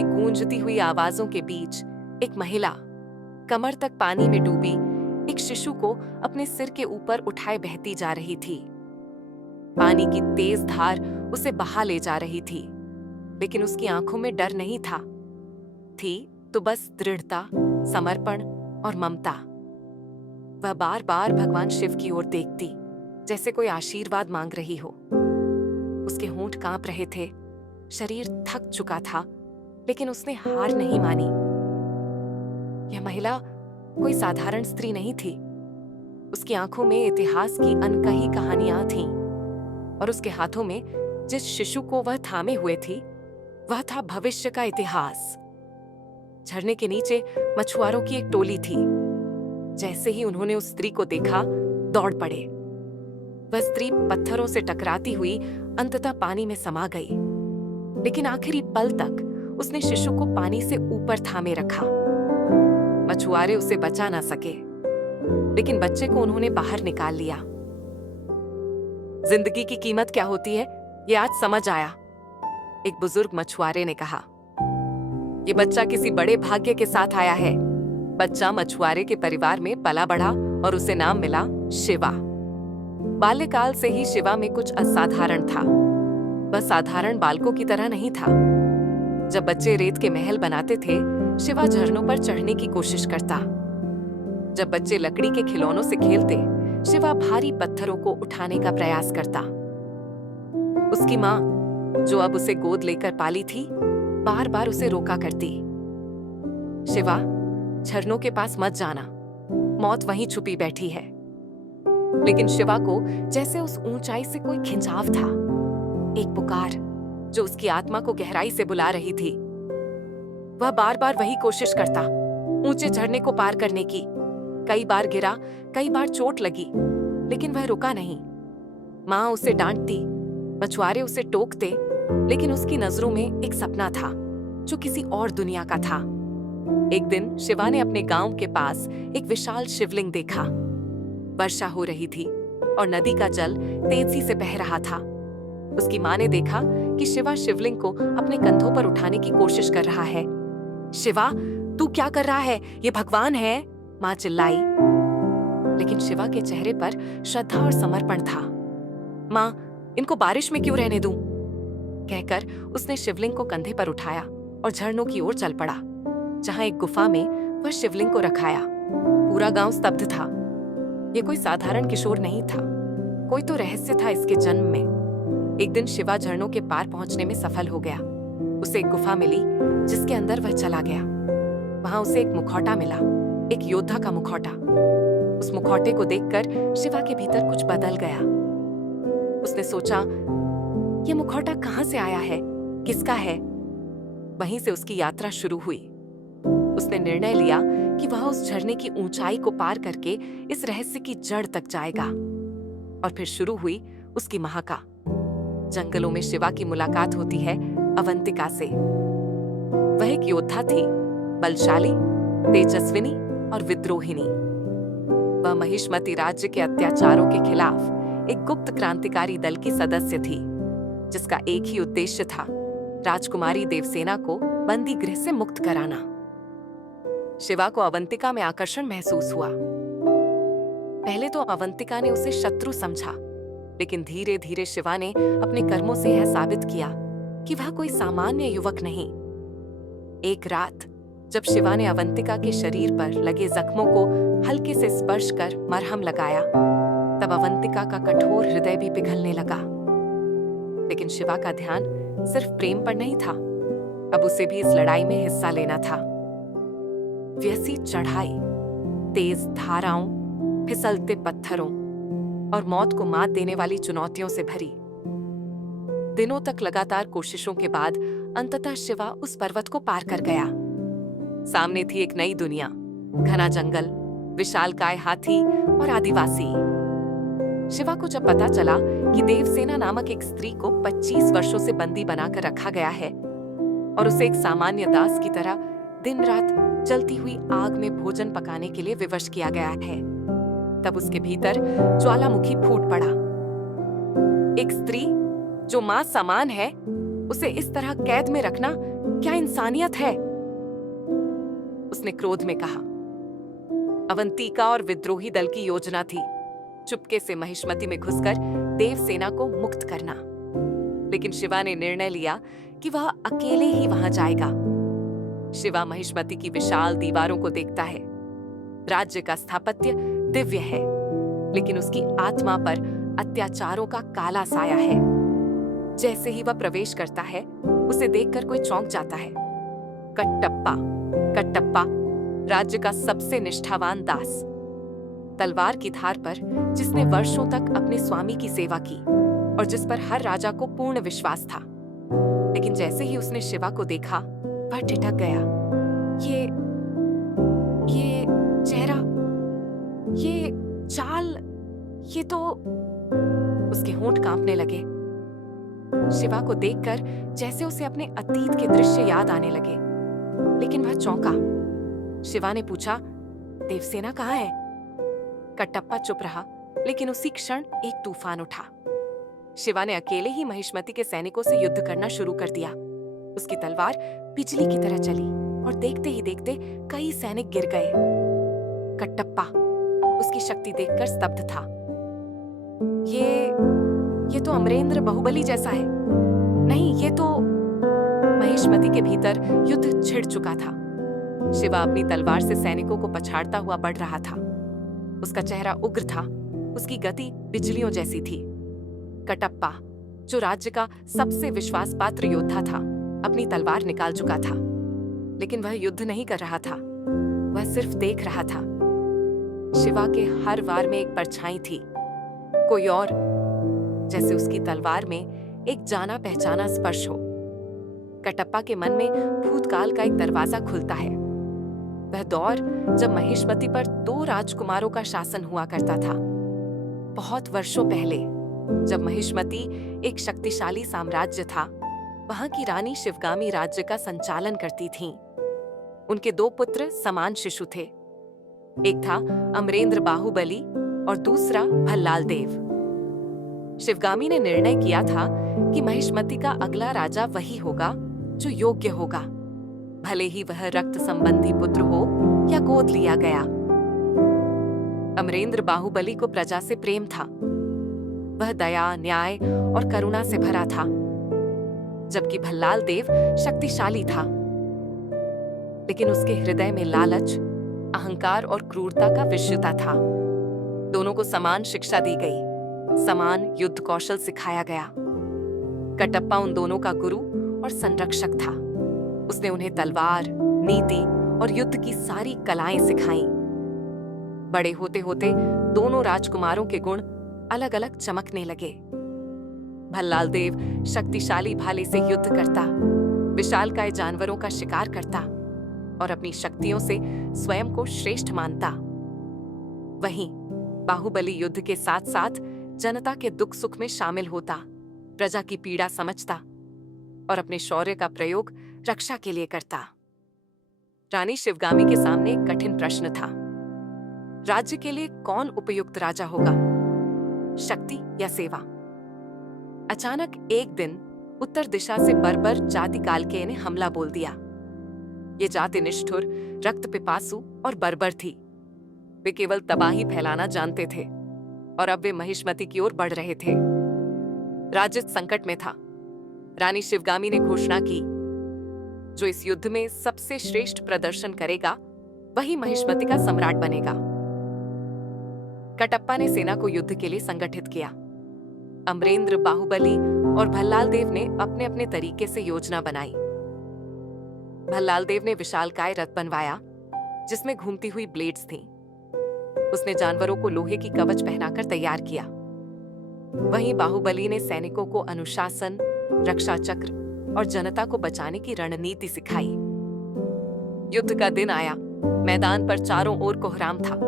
की गूंजती हुई आवाजों के बीच एक महिला कमर तक पानी में डूबी एक शिशु को अपने सिर के ऊपर उठाए बहती जा रही थी। पानी की तेज धार उसे बहा ले जा रही थी, लेकिन उसकी आंखों में डर नहीं था। थी तो बस दृढ़ता, समर्पण और ममता। वह बार बार भगवान शिव की ओर देखती, जैसे कोई आशीर्वाद मांग रही हो। उसके होंठ कांप रहे थे, शरीर थक चुका था, लेकिन उसने हार नहीं मानी। यह महिला कोई साधारण स्त्री नहीं थी। उसकी आंखों में इतिहास की अनकही कहानियां थीं, और उसके हाथों में जिस शिशु को वह थामे हुए थी, वह था भविष्य का इतिहास। झरने के नीचे मछुआरों की एक टोली थी। जैसे ही उन्होंने उस स्त्री को देखा, दौड़ पड़े। वह स्त्री पत्थरों से टकराती हुई अंततः पानी में समा गई, लेकिन आखिरी पल तक उसने शिशु को पानी से ऊपर थामे रखा। मछुआरे उसे बचा ना सके, लेकिन बच्चे को उन्होंने बाहर निकाल लिया। जिंदगी की कीमत क्या होती है, ये आज समझ आया, एक बुजुर्ग मछुआरे ने कहा। ये बच्चा किसी बड़े भाग्य के साथ आया है। बच्चा मछुआरे के परिवार में पला बढ़ा और उसे नाम मिला शिवा। बाल्यकाल से ही शिवा में कुछ असाधारण था। वह साधारण बालकों की तरह नहीं था। जब बच्चे रेत के महल बनाते थे, शिवा झरनों पर चढ़ने की कोशिश करता। जब बच्चे लकड़ी के खिलौनों से खेलते, शिवा भारी पत्थरों को उठाने का प्रयास करता। उसकी माँ, जो अब उसे गोद लेकर पाली थी, बार बार उसे रोका करती। शिवा, झरनों के पास मत जाना, मौत वहीं छुपी बैठी है। लेकिन शिवा को जैसे उस ऊंचाई से कोई खिंचाव था, एक पुकार जो उसकी आत्मा को गहराई से बुला रही थी। वह बार बार वही कोशिश करता, ऊंचे झरने को पार करने की। कई बार गिरा, कई बार चोट लगी, लेकिन वह रुका नहीं। माँ उसे डांटती, मछुआरे उसे टोकते, लेकिन उसकी नजरों में एक सपना था जो किसी और दुनिया का था। एक दिन शिवा ने अपने गांव के पास एक विशाल शिवलिंग देखा। वर्षा हो रही थी और नदी का जल तेजी से बह रहा था। उसकी माँ ने देखा कि शिवा शिवलिंग को अपने कंधों पर उठाने की कोशिश कर रहा है। शिवा, तू क्या कर रहा है? ये भगवान है, माँ चिल्लाई। लेकिन शिवा के चेहरे पर श्रद्धा और समर्पण था। माँ, इनको बारिश में क्यों रहने दूं? कहकर उसने शिवलिंग को कंधे पर उठाया और झरनों की ओर चल पड़ा, जहां एक गुफा में वह शिवलिंग को रखाया। पूरा गांव स्तब्ध था। यह कोई साधारण किशोर नहीं था, कोई तो रहस्य था इसके जन्म में। एक दिन शिवा झरनों के पार पहुंचने में सफल हो गया। उसे एक गुफा मिली जिसके अंदर वह चला गया। वहां उसे एक मुखौटा मिला, एक योद्धा का मुखौटा। उस मुखौटे को देखकर शिवा के भीतर कुछ बदल गया। उसने सोचा, यह मुखौटा कहां से आया है, किसका है? वहीं से उसकी यात्रा शुरू हुई। उसने निर्णय लिया कि वह उस झरने की ऊंचाई को पार करके इस रहस्य की जड़ तक जाएगा। और फिर शुरू हुई उसकी महाका। जंगलों में शिवा की मुलाकात होती है अवंतिका से। वह एक योद्धा थी, बलशाली, तेजस्विनी और विद्रोहिणी। वह महिष्मती राज्य के अत्याचारों के खिलाफ एक गुप्त क्रांतिकारी दल की सदस्य थी, जिसका एक ही उद्देश्य था, राजकुमारी देवसेना को बंदी गृह से मुक्त कराना। शिवा को अवंतिका में आकर्षण महसूस हुआ। पहले तो अवंतिका ने उसे शत्रु समझा, लेकिन धीरे धीरे शिवा ने अपने कर्मों से यह साबित किया कि वह कोई सामान्य युवक नहीं। एक रात जब शिवा ने अवंतिका के शरीर पर लगे जख्मों को हल्के से स्पर्श कर मरहम लगाया, तब अवंतिका का कठोर हृदय भी पिघलने लगा। लेकिन शिवा का ध्यान सिर्फ प्रेम पर नहीं था, अब उसे भी इस लड़ाई में हिस्सा लेना था। व्यसी चढ़ाई, तेज धाराओं, फिसलते पत्थरों और मौत को मात देने वाली चुनौतियों से भरी। दिनों तक लगातार कोशिशों के बाद अंततः शिवा उस पर्वत को पार कर गया। सामने थी एक नई दुनिया, घना जंगल, विशालकाय हाथी और आदिवासी। शिवा को जब पता चला कि देवसेना नामक एक स्त्री को 25 वर्षों से बंदी बनाकर रखा गया है और उसे एक सामान्य दास की तरह दिन रात जलती हुई आग में भोजन पकाने के लिए विवश किया गया है, तब उसके भीतर ज्वालामुखी फूट पड़ा। एक स्त्री जो मां समान है, उसे इस तरह कैद में रखना क्या इंसानियत है? उसने क्रोध में कहा। अवंतिका और विद्रोही दल की योजना थी चुपके से महिष्मति में घुसकर देवसेना को मुक्त करना। लेकिन शिवा ने निर्णय लिया कि वह अकेले ही वहां जाएगा। शिवा महिष्मति की विशाल दीवारों को देखता है। राज्य का स्थापत्य दिव्य है, लेकिन उसकी आत्मा पर अत्याचारों का काला साया है। जैसे ही वह प्रवेश करता है, उसे देखकर कोई चौंक जाता है। कट्टप्पा, कट्टप्पा, राज्य का सबसे निष्ठावान दास, तलवार की धार पर जिसने वर्षों तक अपने स्वामी की सेवा की और जिस पर हर राजा को पूर्ण विश्वास था। लेकिन जैसे ही उसने शिवा को देखा, वह ठिठक गया। ये चेहरा, ये चाल, ये तो... उसके होंठ कांपने लगे। शिवा को देखकर जैसे उसे अपने अतीत के दृश्य याद आने लगे। लेकिन वह चौंका। शिवा ने पूछा, देवसेना कहाँ है? कट्टप्पा चुप रहा, लेकिन उसी क्षण एक तूफान उठा। शिवा ने अकेले ही महिष्मति के सैनिकों से युद्ध करना शुरू कर दिया। उसकी तलवार बिजली की तरह चली और देखते ही देखते कई सैनिक गिर गए। कट्टप्पा उसकी शक्ति देखकर स्तब्ध था। ये तो अमरेंद्र बाहुबली जैसा है। नहीं, ये तो... महिष्मति के भीतर युद्ध छिड़ चुका था। शिवा अपनी तलवार से सैनिकों को पछाड़ता हुआ बढ़ रहा था। उसका चेहरा उग्र था, उसकी गति बिजलियों जैसी थी। कटप्पा, जो राज्य का सबसे विश्वास पात्र योद्धा था, अपनी तलवार निकाल चुका था। लेकिन वह युद्ध नहीं कर रहा था, वह सिर्फ देख रहा था। शिवा के हर वार में एक परछाई थी, कोई और, जैसे उसकी तलवार में एक जाना पहचाना स्पर्श हो। कटप्पा के मन में भूतकाल का एक दरवाजा खुलता है। वह दौर जब महिष्मति पर 2 राजकुमारों का शासन हुआ करता था। बहुत वर्षों पहले, जब महिष्मति एक शक्तिशाली साम्राज्य था, वहां की रानी शिवगामी राज्य का संचालन करती थीं। उनके 2 पुत्र समान शिशु थे। एक था अमरेंद्र बाहुबली और दूसरा भल्लाल देव। शिवगामी ने निर्णय किया था कि महिष्मति का अगला राजा वही होगा जो योग्य होगा, भले ही वह रक्त संबंधी पुत्र हो या गोद लिया गया। अमरेंद्र बाहुबली को प्रजा से प्रेम था। वह दया, न्याय और करुणा से भरा था, जबकि भल्लाल देव शक्तिशाली था। लेकिन उसके हृदय में लालच, अहंकार और क्रूरता का विषयता था। दोनों को समान शिक्षा दी गई, समान युद्ध कौशल सिखाया गया। कटप्पा उन दोनों का गुरु और संरक्षक था। उसने उन्हें तलवार, नीति और युद्ध की सारी कलाएं सिखाईं। बड़े होते होते दोनों राजकुमारों के गुण अलग अलग चमकने लगे। भल्लाल देव शक्तिशाली भाले से युद्ध करता, विशालकाय जानवरों का शिकार करता और अपनी शक्तियों से स्वयं को श्रेष्ठ मानता। वहीं बाहुबली युद्ध के साथ साथ जनता के दुख सुख में शामिल होता, प्रजा की पीड़ा समझता और अपने शौर्य का प्रयोग रक्षा के लिए करता। रानी शिवगामी के सामने एक कठिन प्रश्न था। राज्य के लिए कौन उपयुक्त राजा होगा, शक्ति या सेवा? अचानक एक दिन उत्तर दिशा से बर्बर जाति कालकेय ने हमला बोल दिया। ये जाति निष्ठुर, रक्त पिपासु और बर्बर थी। वे केवल तबाही फैलाना जानते थे और अब वे महिष्मति की ओर बढ़ रहे थे। राज्य संकट में था। रानी शिवगामी ने घोषणा की, जो इस युद्ध में सबसे श्रेष्ठ प्रदर्शन करेगा वही महिष्मति का सम्राट बनेगा। कटप्पा ने सेना को युद्ध के लिए संगठित किया। अमरेंद्र बाहुबली और भल्लाल देव ने अपने अपने तरीके से योजना बनाई। भल्लाल देव ने विशालकाय रथ बनवाया जिसमें घूमती हुई ब्लेड्स थीं। उसने जानवरों को लोहे की कवच पहनाकर तैयार किया। वहीं बाहुबली ने सैनिकों को अनुशासन, रक्षा चक्र और जनता को बचाने की रणनीति सिखाई। युद्ध का दिन आया। मैदान पर चारों ओर कोहराम था।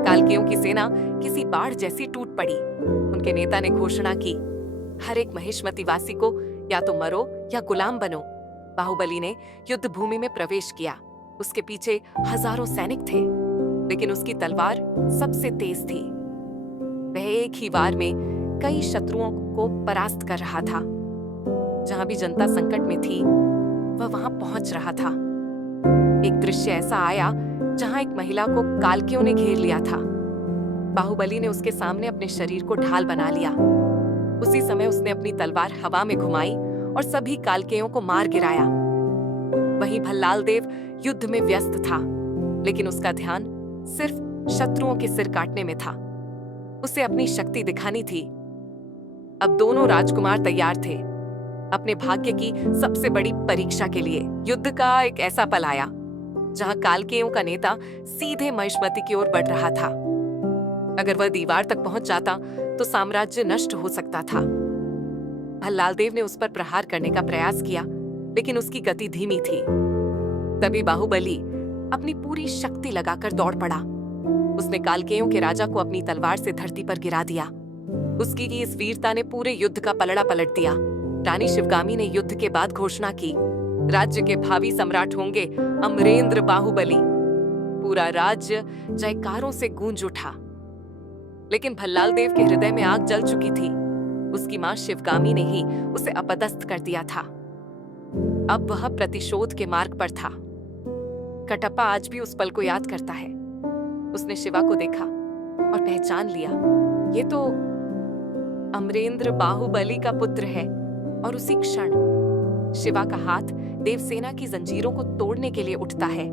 कालकेयों की सेना किसी बाढ़ जैसी टूट पड़ी। उनके नेता ने घोषणा की, हर एक महिष्मतिवासी को या तो मरो या गुलाम बनो। बाहुबली ने युद्ध भूमि में प्रवेश किया। उसके पीछे हजारों सैनिक थे, लेकिन उसकी तलवार सबसे तेज थी। वह एक ही वार में कई शत्रुओं को परास्त कर रहा था। जहां भी जनता संकट में थी, वह वहां पहुंच रहा था। एक दृश्य ऐसा आया जहां एक महिला को कालकियों ने घेर लिया था। बाहुबली ने उसके सामने अपने शरीर को ढाल बना लिया। उसी समय उसने अपनी तलवार हवा में घुमाई और सभी कालकेयों को मार गिराया। वहीं भल्लाल देव युद्ध में व्यस्त था, लेकिन उसका ध्यान सिर्फ शत्रुओं के सिर काटने में था। उसे अपनी शक्ति दिखानी थी। अब दोनों राजकुमार तैयार थे अपने भाग्य की सबसे बड़ी परीक्षा के लिए। युद्ध का एक ऐसा पल आया जहां कालकेयों का नेता सीधे महिष्मति की ओर बढ़ रहा था। अगर वह दीवार तक पहुंच जाता तो साम्राज्य नष्ट हो सकता था। भल्लाल देव ने उस पर प्रहार करने का प्रयास किया, लेकिन उसकी गति धीमी थी। तभी बाहुबली अपनी पूरी शक्ति लगाकर दौड़ पड़ा। उसने कालकेयों के राजा को अपनी तलवार से धरती पर गिरा दिया। उसकी इस वीरता ने पूरे युद्ध का पलड़ा पलट दिया। रानी शिवगामी ने युद्ध के बाद घोषणा की, राज्य के भावी सम्राट होंगे अमरेंद्र बाहुबली। पूरा राज्य जयकारों से गूंज उठा। लेकिन भल्लाल देव के हृदय में आग जल चुकी थी। उसकी मां शिवगामी ने ही उसे अपदस्थ कर दिया था। अब वह प्रतिशोध के मार्ग पर था। कटप्पा आज भी उस पल को याद करता है। उसने शिवा को देखा और पहचान लिया, ये तो अमरेंद्र बाहुबली का पुत्र है। और उसी क्षण शिवा का हाथ देवसेना की जंजीरों को तोड़ने के लिए उठता है।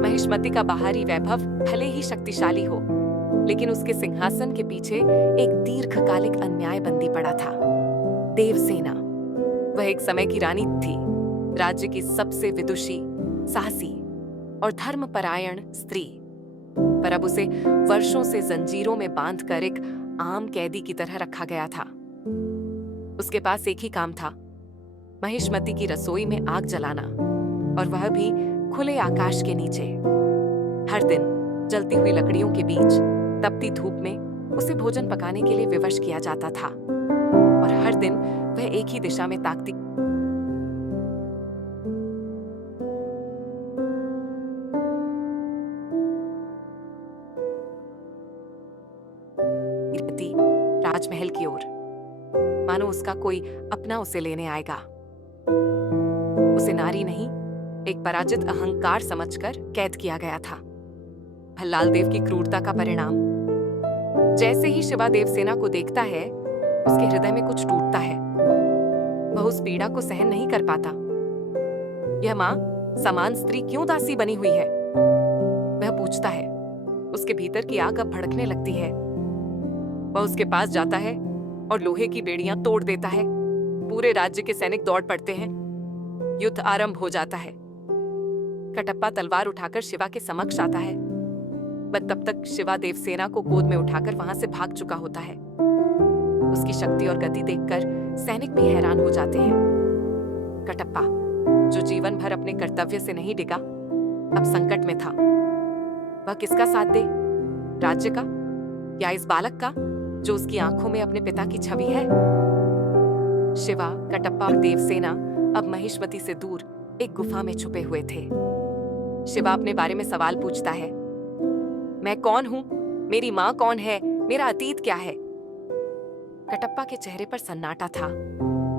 महिष्मति का बाहरी वैभव भले ही शक्तिशाली हो, लेकिन उसके सिंहासन के पीछे एक दीर्घकालिक अन्याय बंदी पड़ा था, देवसेना। वह एक समय की रानी थी, राज्य की सबसे विदुषी, साहसी और धर्मपरायण स्त्री। पर अब उसे वर्षों से जंजीरों में बांधकर एक आम कैदी की तरह रखा गया था। उसके पास एक ही काम था, महिष्मति की रसोई में आग जलाना, और वह भी खुले आकाश के नीचे। हर दिन जलती हुई लकड़ियों के बीच तपती धूप में उसे भोजन पकाने के लिए विवश किया जाता था। और हर दिन वह एक ही दिशा में ताकती राजमहल की ओर, मानो उसका कोई अपना उसे लेने आएगा। उसे नारी नहीं, एक पराजित अहंकार समझकर कैद किया गया था। भल्लाल देव की क्रूरता का परिणाम। जैसे ही शिवा देवसेना को देखता है, उसके हृदय में कुछ टूटता है। वह उस पीड़ा को सहन नहीं कर पाता। यह मां समान स्त्री क्यों दासी बनी हुई है? वह पूछता है। उसके भीतर की आग अब भड़कने लगती है। वह उसके पास जाता है और लोहे की बेड़ियां तोड़ देता है। पूरे राज्य के सैनिक दौड़ पड़ते हैं। युद्ध आरंभ हो जाता है। कटप्पा तलवार उठाकर शिवा के समक्ष आता है, पर तब तक शिवा देवसेना को गोद में उठाकर वहां से भाग चुका होता है। उसकी शक्ति और गति देखकर सैनिक भी हैरान हो जाते हैं। कटप्पा, जो जीवन भर अपने कर्तव्य से नहीं डिगा, अब संकट में था। वह किसका साथ दे? राज्य का या इस बालक का जो उसकी आंखों में अपने पिता की छवि है? शिवा, कटप्पा और देवसेना अब महिष्मति से दूर एक गुफा में छुपे हुए थे। शिवा अपने बारे में सवाल पूछता है। मैं कौन हूं? मेरी मां कौन है? मेरा अतीत क्या है? कटप्पा के चेहरे पर सन्नाटा था।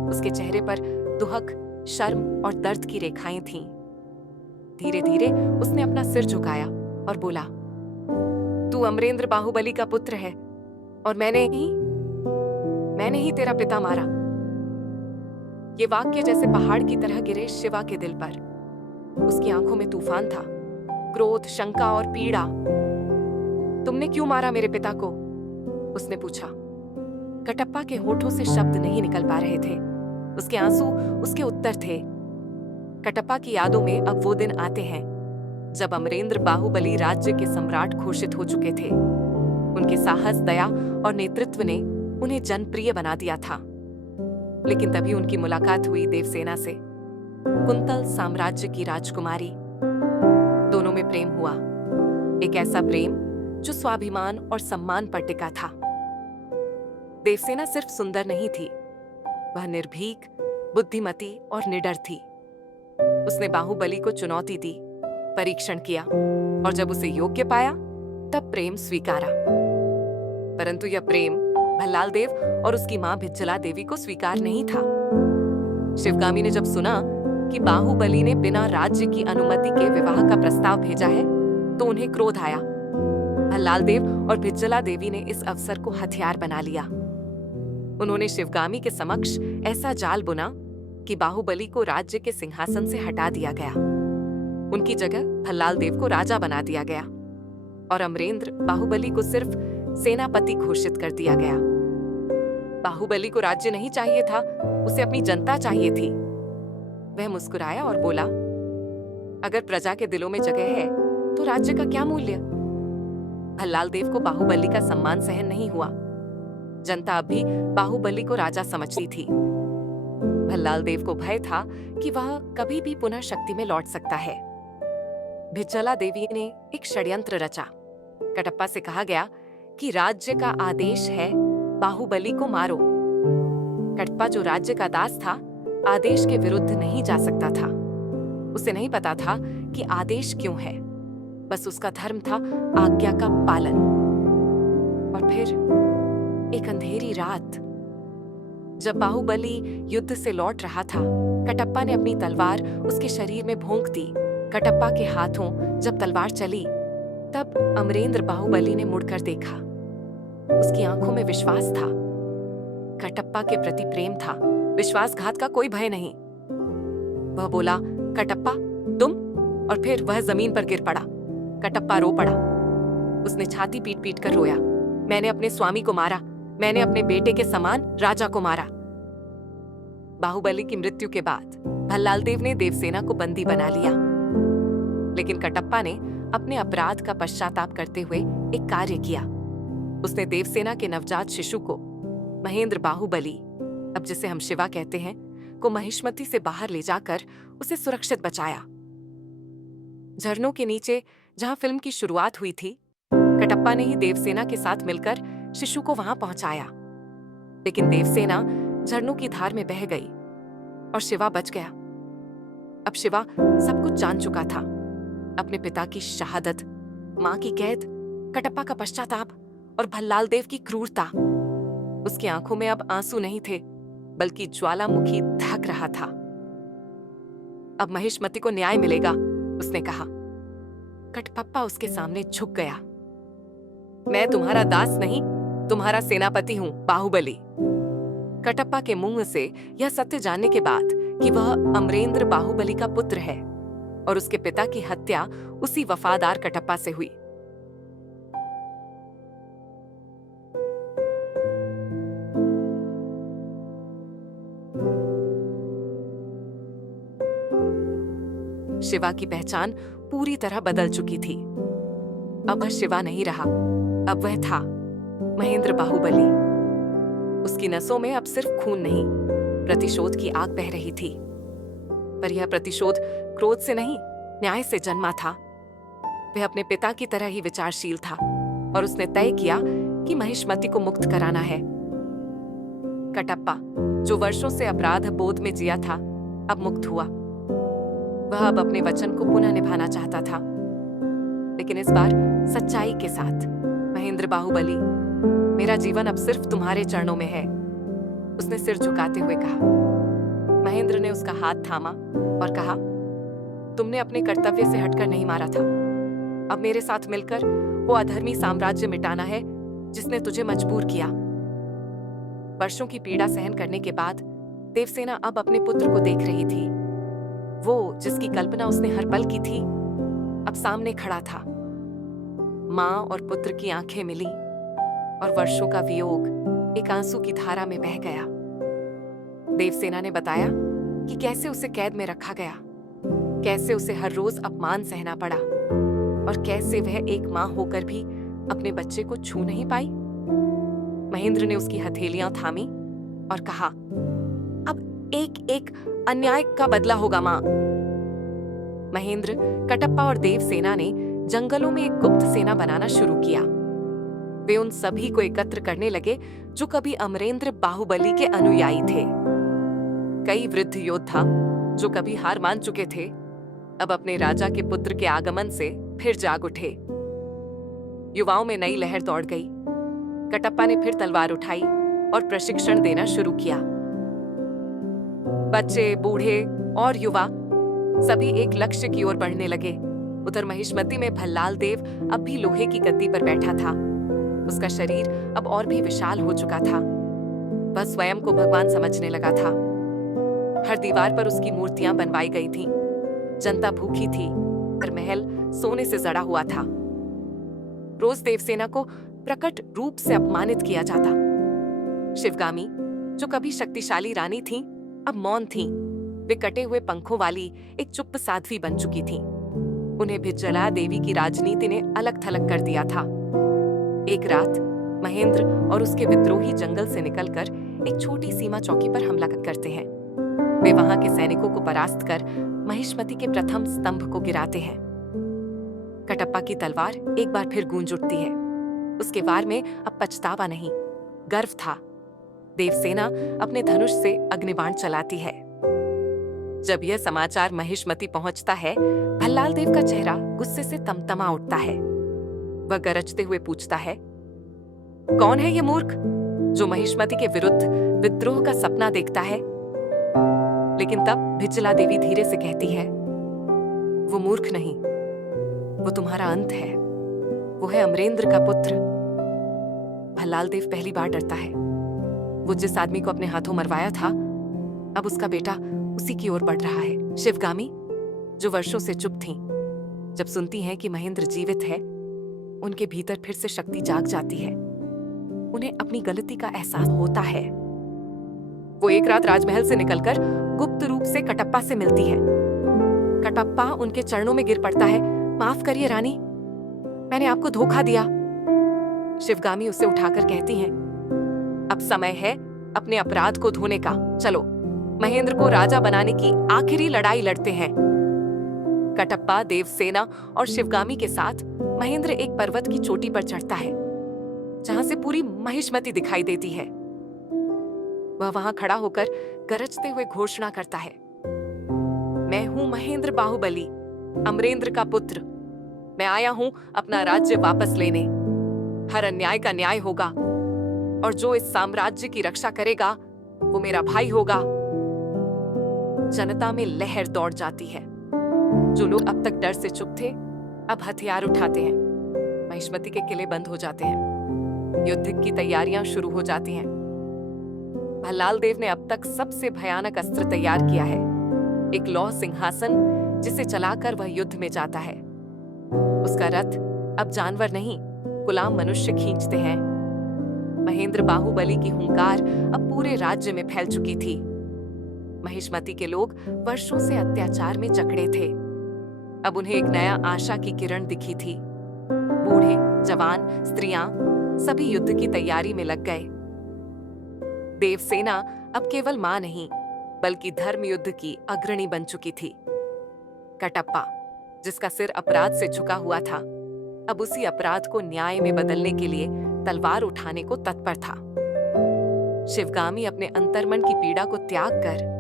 उसके चेहरे पर दुहक, शर्म और दर्द की रेखाएं थीं। धीरे धीरे उसने अपना सिर झुकाया और बोला, तू अमरेंद्र बाहुबली का पुत्र है और मैंने ही तेरा पिता मारा। ये वाक्य जैसे पहाड़ की तरह गिरे शिवा के दिल पर। उसकी आंखों में तूफान था, क्रोध, शंका और पीड़ा। तुमने क्यों मारा मेरे पिता को? उसने पूछा। कटप्पा के होठों से शब्द नहीं निकल पा रहे थे। उसके आंसू उसके उत्तर थे। कटप्पा की यादों में अब वो दिन आते हैं जब अमरेंद्र बाहुबली राज्य के सम्राट घोषित हो चुके थे। उनके साहस, दया और नेतृत्व ने उन्हें जनप्रिय बना दिया था। लेकिन तभी उनकी मुलाकात हुई देवसेना से, कुंतल साम्राज्य की राजकुमारी। दोनों में प्रेम हुआ, एक ऐसा प्रेम जो स्वाभिमान और सम्मान पर टिका था। देवसेना सिर्फ सुंदर नहीं थी, वह निर्भीक, बुद्धिमती और निडर थी। उसने बाहुबली को चुनौती दी, परीक्षण किया, और जब उसे योग्य पाया तब प्रेम स्वीकारा। परंतु यह प्रेम भल्लाल देव और उसकी मां भिज्जला देवी को स्वीकार नहीं था। शिवगामी ने जब सुना कि बाहुबली ने बिना राज्य की अनुमति के विवाह का प्रस्ताव भेजा है, तो उन्हें क्रोध आया। भल्लाल देव और भिज्जला देवी ने इस अवसर को हथियार बना लिया। उन्होंने शिवगामी के समक्ष ऐसा जाल बुना कि बाहुबली को राज्य के सिंहासन से हटा दिया गया। उनकी जगह भल्लाल देव को राजा बना दिया गया और अमरेंद्र बाहुबली को सिर्फ सेनापति घोषित कर दिया गया। बाहुबली को राज्य नहीं चाहिए था, उसे अपनी जनता चाहिए थी। वह मुस्कुराया और बोला, अगर प्रजा के दिलों में जगह है तो राज्य का क्या मूल्य। भल्लाल देव को बाहुबली का सम्मान सहन नहीं हुआ। जनता अब भी बाहुबली को राजा समझती थी। भल्लाल देव को भय था कि वह कभी भी पुनः शक्ति में लौट सकता है। भिज्जला देवी ने एक षड्यंत्र रचा। कटप्पा से कहा गया कि राज्य का आदेश है, बाहुबली को मारो। कटप्पा जो राज्य का दास था, आदेश के विरुद्ध नहीं जा सकता था। उसे नहीं पता था कि आदेश क्यों है, बस उसका धर्म था आज्ञा का पालन। और फिर एक अंधेरी रात, जब बाहुबली युद्ध से लौट रहा था, कटप्पा ने अपनी तलवार उसके शरीर में भोंक दी। कटप्पा के हाथों जब तलवार चली, तब अमरेंद्र बाहुबली ने मुड़कर देखा। उसकी आंखों में विश्वास था, कटप्पा के प्रति प्रेम था, विश्वासघात का कोई भय नहीं। वह बोला, कटप्पा तुम, और फिर वह जमीन पर गिर पड़ा। कटप्पा रो पड़ा। उसने छाती पीट पीट कर रोया, मैंने अपने स्वामी को मारा, मैंने अपने बेटे के समान राजा को मारा। बाहुबली की मृत्यु के बाद भल्लाल देव ने देवसेना को बंदी बना लिया, लेकिन कटप्पा ने अपने अपराध का पश्चाताप करते हुए एक कार्य किया। उसने देवसेना के नवजात शिशु को, महेंद्र बाहुबली, अब जिसे हम शिवा कहते हैं, को महिष्मती से बाहर ले जाकर उसे सुरक्षित बचाया। झरनों के नीचे जहां फिल्म की शुरुआत हुई थी, कटप्पा ने ही देवसेना के साथ मिलकर शिशु को वहां पहुंचाया। लेकिन देवसेना झरनों की धार में बह गई और शिवा बच गया। अब शिवा सब कुछ जान चुका था, अपने पिता की शहादत, मां की कैद, कटप्पा का पश्चाताप और भल्लाल देव की क्रूरता। उसकी आंखों में अब आंसू नहीं थे, बल्कि ज्वालामुखी धक रहा था। अब महिष्मती को न्याय मिलेगा, उसने कहा। कटप्पा उसके सामने झुक गया। मैं तुम्हारा दास नहीं, तुम्हारा सेनापति हूं, बाहुबली। कटप्पा के मुंह से यह सत्य जानने के बाद कि वह अमरेंद्र बाहुबली का पुत्र है और उसके पिता की हत्या उसी वफादार कटप्पा से हुई। शिवा की पहचान पूरी तरह बदल चुकी थी। अब वह शिवा नहीं रहा, अब वह था महेंद्र बाहुबली। उसकी नसों में अब सिर्फ खून नहीं, प्रतिशोध की आग बह रही थी। पर यह प्रतिशोध क्रोध से नहीं, न्याय से जन्मा था। वह अपने पिता की तरह ही विचारशील था और उसने तय किया कि महिष्मती को मुक्त कराना है। कटप्पा, जो वर्षों से अपराध बोध में जिया था, अब मुक्त हुआ। वह अब अपने वचन को पुनः निभाना चाहता था, लेकिन इस बार सच्चाई के साथ। महेंद्र बाहुबली, मेरा जीवन अब सिर्फ तुम्हारे चरणों में है, उसने सिर झुकाते हुए कहा। महेंद्र ने उसका हाथ थामा और कहा, तुमने अपने कर्तव्य से हटकर नहीं मारा था। अब मेरे साथ मिलकर वो अधर्मी साम्राज्य मिटाना है जिसने तुझे मजबूर किया। वर्षों की पीड़ा सहन करने के बाद देवसेना अब अपने पुत्र को देख रही थी। वो जिसकी कल्पना उसने हर पल की थी, अब सामने खड़ा था। मां और पुत्र की आंखें मिली और वर्षों का वियोग एक आंसू की धारा में बह गया। देवसेना ने बताया कि कैसे उसे कैद में रखा गया, कैसे उसे हर रोज अपमान सहना पड़ा और कैसे वह एक मां होकर भी अपने बच्चे को छू नहीं पाई। महेंद्र ने उसकी हथेलियां थामी और कहा, अब एक एक अन्याय का बदला होगा मां। महेंद्र, कटप्पा और देवसेना ने जंगलों में एक गुप्त सेना बनाना शुरू किया। वे उन सभी को एकत्र करने लगे जो कभी अमरेंद्र बाहुबली के अनुयायी थे। कई वृद्ध योद्धा जो कभी हार मान चुके थे, अब अपने राजा के पुत्र के आगमन से फिर जाग उठे। युवाओं में नई लहर दौड़ गई। कटप्पा ने फिर तलवार उठाई और प्रशिक्षण देना शुरू किया। बच्चे, बूढ़े और युवा सभी एक लक्ष्य की ओर बढ़ने लगे। उधर महिष्मती में भल्लाल देव अब भी लोहे की गद्दी पर बैठा था। उसका शरीर अब और भी विशाल हो चुका था। वह स्वयं को भगवान समझने लगा था। हर दीवार पर उसकी मूर्तियां बनवाई गई थीं। जनता भूखी थी और महल सोने से जड़ा हुआ था। रोज देवसेना को प्रकट रूप से अपमानित किया जाता। शिवगामी, जो कभी शक्तिशाली रानी थीं, अब मौन थीं। वे कटे हुए पंखों वाली एक चुप साध्वी बन चुकी थीं। उन्हें भिज्जला देवी की राजनीति ने अलग थलग कर दिया था। एक रात महेंद्र और उसके विद्रोही जंगल से निकलकर एक छोटी सीमा चौकी पर हमला करते हैं। वे वहां के सैनिकों को परास्त कर महिष्मती के प्रथम स्तंभ को गिराते हैं। कटप्पा की तलवार एक बार फिर गूंज उठती है। उसके वार में अब पछतावा नहीं, गर्व था। देवसेना अपने धनुष से अग्निबाण चलाती है। जब यह समाचार महिष्मती पहुंचता है, भल्लाल देव का चेहरा गुस्से से तमतमा उठता है। वह गरजते हुए पूछता है, कौन है यह मूर्ख जो महिष्मती के विरुद्ध विद्रोह का सपना देखता है? लेकिन तब भिज्जला देवी धीरे से कहती है, वो मूर्ख नहीं, वो तुम्हारा अंत है। वो है अमरेंद्र का पुत्र। भल्लाल देव पहली बार डरता है। वो जिस आदमी को अपने हाथों मरवाया था, अब उसका बेटा उसी की ओर बढ़ रहा है। शिवगामी, जो वर्षों से चुप थीं, जब सुनती हैं कि महेंद्र जीवित है, उनके भीतर फिर से शक्ति जाग जाती है। उन्हें अपनी गलती का एहसास होता है। वो एक रात राजमहल से निकलकर गुप्त रूप से कटप्पा से मिलती है। कटप्पा उनके चरणों में गिर पड़ता है। माफ करिए रानी, मैंने आपको धोखा दिया। शिवगामी उसे उठाकर कहती हैं, अब समय है अपने अपराध को धोने का। चलो महेंद्र को राजा बनाने की आखिरी लड़ाई लड़ते हैं। कटप्पा, देवसेना और शिवगामी के साथ महेंद्र एक पर्वत की चोटी पर चढ़ता है, जहां से पूरी महिष्मती दिखाई देती है। वह वहां खड़ा होकर गरजते हुए घोषणा करता है, मैं हूं महेंद्र बाहुबली, अमरेंद्र का पुत्र। मैं आया हूं अपना राज्य वापस लेने। हर अन्याय का न्याय होगा और जो इस साम्राज्य की रक्षा करेगा वो मेरा भाई होगा। जनता में लहर दौड़ जाती है। जो लोग अब तक डर से चुप थे, अब हथियार उठाते हैं। महिष्मती के किले बंद हो जाते हैं। युद्ध की तैयारियां शुरू हो जाती हैं। भल्लाल देव ने अब तक सबसे भयानक अस्त्र तैयार किया है, एक लौह सिंहासन, जिसे चलाकर वह युद्ध में जाता है। उसका रथ अब जानवर नहीं, गुलाम मनुष्य खींचते हैं। महेंद्र बाहुबली की हुंकार अब पूरे राज्य में फैल चुकी थी। महिष्मती के लोग वर्षों से अत्याचार में जकड़े थे। अब उन्हें एक नया आशा की किरण दिखी थी। बूढ़े, जवान, स्त्रियां सभी युद्ध की तैयारी में लग गए। देवसेना अब केवल मां नहीं, बल्कि धर्म युद्ध की अग्रणी बन चुकी थी। कटप्पा, जिसका सिर अपराध से झुका हुआ था, अब उसी अपराध को न्याय में बदलने के लिए तलवार उठाने को तत्पर था। शिवगामी अपने अंतर्मन की पीड़ा को त्याग कर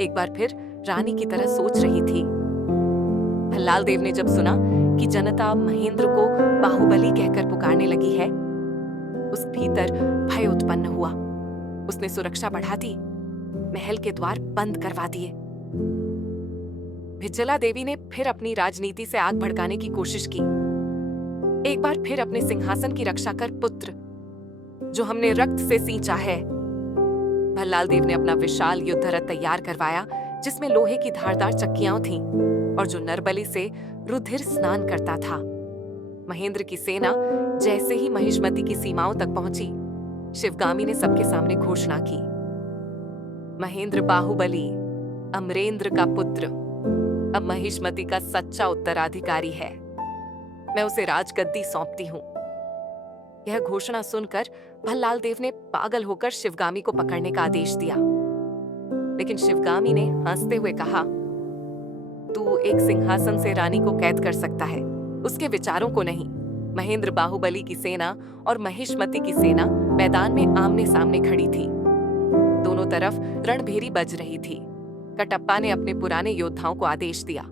एक बार फिर रानी की तरह सोच रही थी। भल्लाल देव ने जब सुना कि जनता महेंद्र को बाहुबली कहकर पुकारने लगी है, उस भीतर भय उत्पन्न हुआ। उसने सुरक्षा बढ़ा दी, महल के द्वार बंद करवा दिए। भिज्जला देवी ने फिर अपनी राजनीति से आग भड़काने की कोशिश की। एक बार फिर अपने सिंहासन की रक्षा कर पुत्र, जो हमने रक्त से सींचा है। भल्लाल देव ने अपना विशाल युद्ध रथ तैयार करवाया, जिसमें लोहे की धारदार चक्कियां थीं और जो नरबली से रुधिर स्नान करता था। महेंद्र की सेना जैसे ही महिष्मती की सीमाओं तक पहुंची, शिवगामी ने सबके सामने घोषणा की, महेंद्र बाहुबली, अमरेंद्र का पुत्र, अब महिष्मती का सच्चा उत्तराधिकारी है। मैं उसे राजगद्दी सौंपती हूं। यह घोषणा सुनकर भल्लाल देव ने पागल होकर शिवगामी को पकड़ने का आदेश दिया। लेकिन शिवगामी ने हंसते हुए कहा, तू एक सिंहासन से रानी को कैद कर सकता है, उसके विचारों को नहीं। महेंद्र बाहुबली की सेना और महिष्मती की सेना मैदान में आमने सामने खड़ी थी। दोनों तरफ रणभेरी बज रही थी। कटप्पा ने अपने पुराने योद्धाओं को आदेश दिया,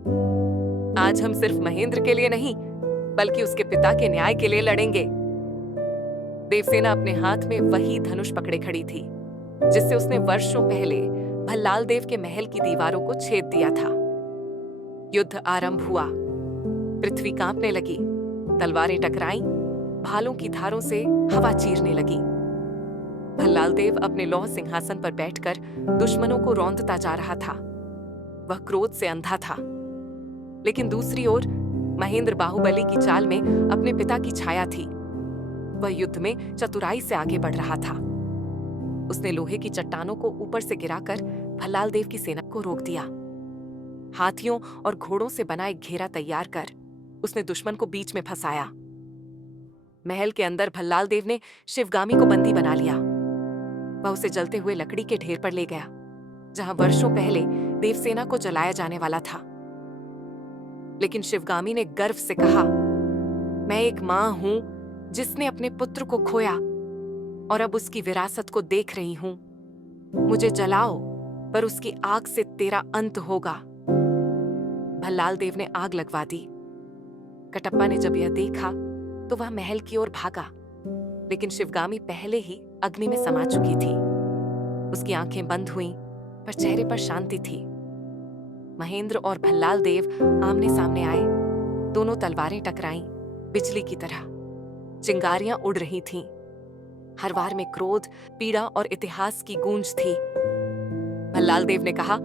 आज हम सिर्फ महेंद्र के लिए नहीं, बल्कि उसके पिता के न्याय के लिए लड़ेंगे। देवसेना अपने हाथ में वही धनुष पकड़े खड़ी थी, जिससे उसने वर्षों पहले भल्लाल देव के महल की दीवारों को छेद दिया था। युद्ध आरंभ हुआ। पृथ्वी कांपने लगी, तलवारें टकराईं, भालों की धारों से हवा चीरने लगी। भल्लाल देव अपने लौह सिंहासन पर बैठकर दुश्मनों को रौंदता जा रहा था। वह क्रोध से अंधा था। लेकिन दूसरी ओर महेंद्र बाहुबली की चाल में अपने पिता की छाया थी। वह युद्ध में चतुराई से आगे बढ़ रहा था। उसने लोहे की चट्टानों को ऊपर से गिराकर भल्लाल देव की सेना को रोक दिया। हाथियों और घोड़ों से बना एक घेरा तैयार कर उसने दुश्मन को बीच में फंसाया। महल के अंदर भल्लाल देव ने शिवगामी को बंदी बना लिया। वह उसे जलते हुए लकड़ी के ढेर पर ले गया, जहां वर्षों पहले देवसेना को जलाया जाने वाला था। लेकिन शिवगामी ने गर्व से कहा, मैं एक मां हूं जिसने अपने पुत्र को खोया और अब उसकी विरासत को देख रही हूं। मुझे जलाओ, पर उसकी आग से तेरा अंत होगा। भल्लाल देव ने आग लगवा दी। कटप्पा ने जब यह देखा तो वह महल की ओर भागा, लेकिन शिवगामी पहले ही अग्नि में समा चुकी थी। उसकी आंखें बंद हुईं, पर चेहरे पर शांति थी। महेंद्र और भल्लाल देव आमने सामने आए। दोनों तलवारें टकराईं, बिजली की तरह। चिंगारियां उड़ रही थीं। हर वार में क्रोध, पीड़ा और इतिहास की गूंज थी। भल्लाल देव ने कहा,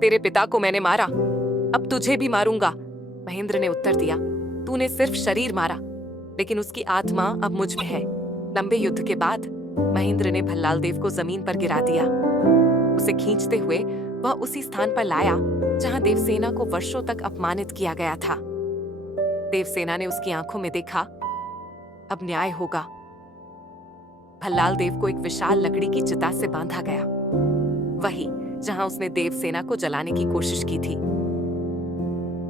तेरे पिता को मैंने मारा, अब तुझे भी मारूंगा। महेंद्र ने उत्तर दिया, तूने सिर्फ शरीर मारा, लेकिन उसकी आत्मा अब मुझ में है। लंबे युद्ध के बाद महेंद्र ने भल्लाल देव को जमीन पर गिरा दिया। उसे खींचते हुए वह उसी स्थान पर लाया जहां देवसेना को वर्षों तक अपमानित किया गया था। देवसेना ने उसकी आंखों में देखा, अब न्याय होगा। भल्लाल देव को एक विशाल लकड़ी की चिता से बांधा गया, वही जहां उसने देवसेना को जलाने की कोशिश की थी।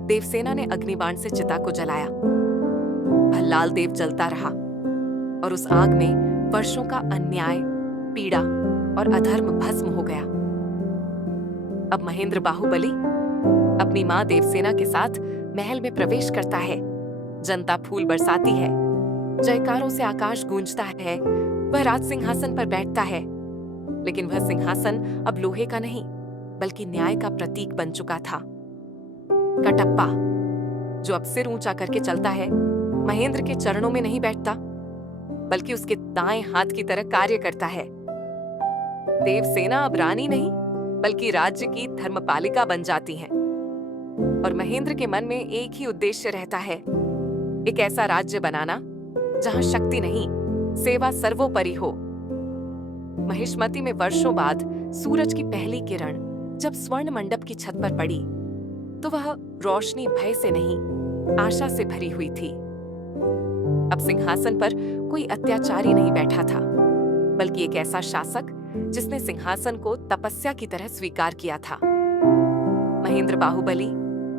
देवसेना ने अग्निबाण से चिता को जलाया। भल्लाल देव जलता रहा और उस आग में वर्षों का अन्याय, पीड़ा और अधर्म भस्म हो गया। अब महेंद्र बाहुबली अपनी मां देवसेना के साथ महल में प्रवेश करता है। जनता फूल बरसाती है, जयकारों से आकाश गूंजता है। वह राज सिंहासन पर बैठता है, लेकिन वह सिंहासन अब लोहे का नहीं, बल्कि न्याय का प्रतीक बन चुका था। कटप्पा, जो अब सिर ऊंचा करके चलता है, महेंद्र के चरणों में नहीं बैठता, बल्कि उसके दाएं हाथ की तरह कार्य करता है। देवसेना अब रानी नहीं, बल्कि राज्य की धर्मपालिका बन जाती है। और महेंद्र के मन में एक ही उद्देश्य रहता है, एक ऐसा राज्य बनाना जहां शक्ति नहीं, सेवा सर्वोपरि हो। महिष्मती में वर्षों बाद सूरज की पहली किरण जब स्वर्ण मंडप की छत पर पड़ी, तो वह रोशनी भय से नहीं, आशा से भरी हुई थी। अब सिंहासन पर कोई अत्याचारी नहीं बैठा था, बल्कि एक ऐसा शासक जिसने सिंहासन को तपस्या की तरह स्वीकार किया था। महेंद्र बाहुबली,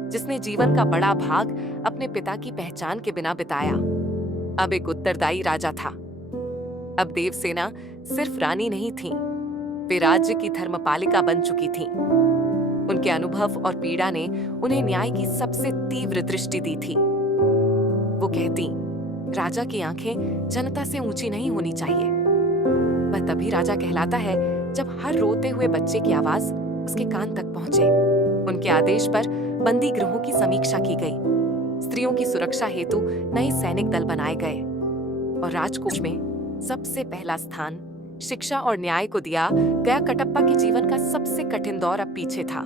जिसने जीवन का बड़ा भाग अपने पिता की पहचान के बिना बिताया, अब एक उत्तरदायी राजा था। अब देवसेना सिर्फ रानी नहीं थी, वे राज्य की धर्मपालिका बन चुकी थीं। उनके अनुभव और पीड़ा ने उन्हें न्याय की सबसे तीव्र दृष्टि दी थी। वो कहती, राजा की आंखें जनता से ऊंची नहीं होनी चाहिए। वह तभी राजा कहलाता है जब हर रोते हुए बच्चे की आवाज उसके कान तक पहुंचे। उनके आदेश पर बंदी गृहों की समीक्षा की गई। स्त्रियों की सुरक्षा हेतु नए सैनिक दल बनाए गए और राजकोष में सबसे पहला स्थान शिक्षा और न्याय को दिया गया। कटप्पा के जीवन का सबसे कठिन दौर अब पीछे था,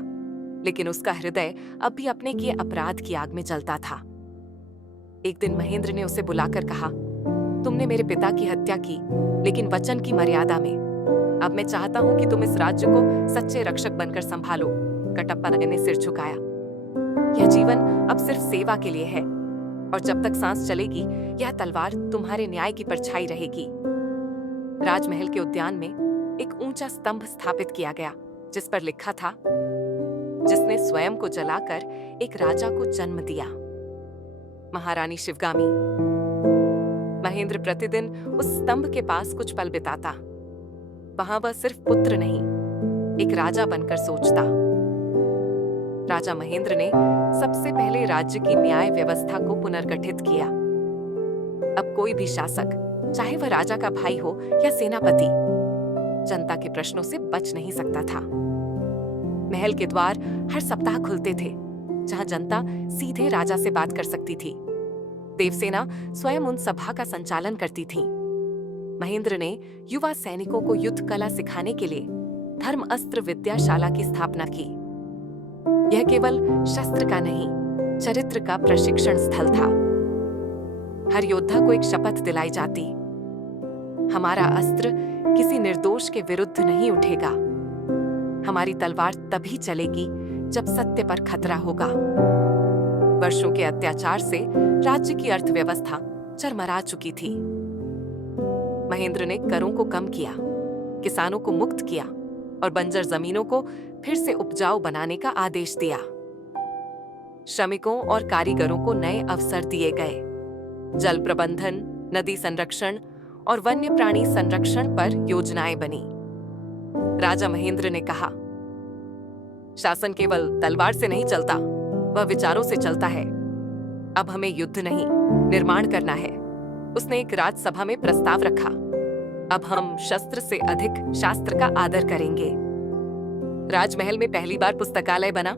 लेकिन उसका हृदय अब भी अपने किए अपराध की आग में जलता था। एक दिन महेंद्र ने उसे बुलाकर कहा, तुमने मेरे पिता की हत्या की, लेकिन वचन की मर्यादा में। अब मैं चाहता हूं कि तुम इस राज्य को सच्चे रक्षक बनकर संभालो। कटप्पा ने सिर झुकाया। यह जीवन अब सिर्फ सेवा के लिए है, और जब तक सांस चलेगी यह तलवार तुम्हारे न्याय की परछाई रहेगी। राजमहल के उद्यान में एक ऊंचा स्तंभ स्थापित किया गया, जिस पर लिखा था, जिसने स्वयं को जलाकर एक राजा को जन्म दिया, महारानी शिवगामी। महेंद्र प्रतिदिन उस स्तंभ के पास कुछ पल बिताता। वहां वह सिर्फ पुत्र नहीं, एक राजा बनकर सोचता। राजा महेंद्र ने सबसे पहले राज्य की न्याय व्यवस्था को पुनर्गठित किया। अब कोई भी शासक, चाहे वह राजा का भाई हो या सेनापति, जनता के प्रश्नों से बच नहीं सकता था। महल के द्वार हर सप्ताह खुलते थे। जहां जनता सीधे राजा से बात कर सकती थी। देवसेना स्वयं उन सभा का संचालन करती थी। महेंद्र ने युवा सैनिकों को युद्ध कला सिखाने के लिए धर्म अस्त्र विद्याशाला की स्थापना की। यह केवल शस्त्र का नहीं, चरित्र का प्रशिक्षण स्थल था। हर योद्धा को एक शपथ दिलाई जाती, हमारा अस्त्र किसी निर्दोष के विरुद्ध नहीं उठेगा। हमारी तलवार तभी चलेगी जब सत्य पर खतरा होगा। वर्षों के अत्याचार से राज्य की अर्थव्यवस्था चरमरा चुकी थी। महेंद्र ने करों को कम किया, किसानों को मुक्त किया और बंजर जमीनों को फिर से उपजाऊ बनाने का आदेश दिया। श्रमिकों और कारीगरों को नए अवसर दिए गए। जल प्रबंधन, नदी संरक्षण और वन्य प्राणी संरक्षण पर योजनाएं बनी। राजा महेंद्र ने कहा, शासन केवल तलवार से नहीं चलता, वह विचारों से चलता है। अब हमें युद्ध नहीं, निर्माण करना है। उसने एक राजसभा में प्रस्ताव रखा, अब हम शस्त्र से अधिक शास्त्र का आदर करेंगे। राजमहल में पहली बार पुस्तकालय बना,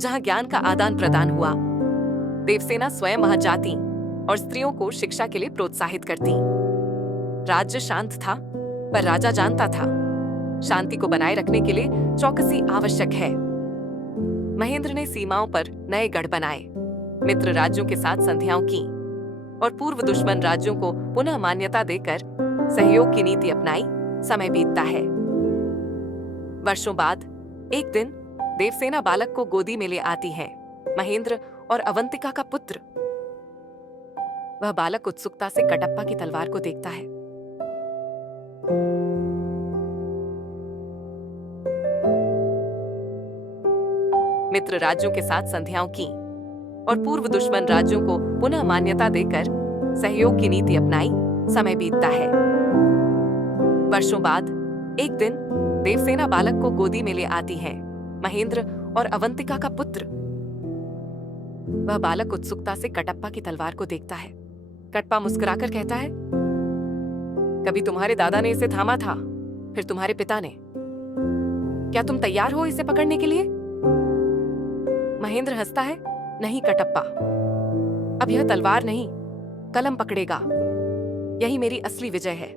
जहां ज्ञान का आदान प्रदान हुआ। देवसेना स्वयं वहां जाती और स्त्रियों को शिक्षा के लिए प्रोत्साहित करती। राज्य शांत था, पर राजा जानता था, शांति को बनाए रखने के लिए चौकसी आवश्यक है। महेंद्र ने सीमाओं पर नए गढ़ बनाए, मित्र राज्यों के साथ संधियां की और पूर्व दुश्मन राज्यों को पुनः मान्यता देकर सहयोग की नीति अपनाई। समय बीतता है। वर्षों बाद एक दिन देवसेना बालक को गोदी में ले आती है, महेंद्र और अवंतिका का पुत्र। वह बालक उत्सुकता से कटप्पा की तलवार को देखता है। मित्र राज्यों के साथ संधियां की और पूर्व दुश्मन राज्यों को पुनः मान्यता देकर सहयोग की नीति अपनाई। समय बीतता है। वर्षों बाद एक दिन देवसेना बालक को गोदी में ले आती है, महेंद्र और अवंतिका का पुत्र। वह बालक उत्सुकता से कटप्पा की तलवार को देखता है। कटप्पा मुस्कुराकर कहता है, कभी तुम्हारे दादा ने इसे थामा था, फिर तुम्हारे पिता ने। क्या तुम तैयार हो इसे पकड़ने के लिए? महेंद्र हंसता है, नहीं कटप्पा, अब यह तलवार नहीं, कलम पकड़ेगा। यही मेरी असली विजय है।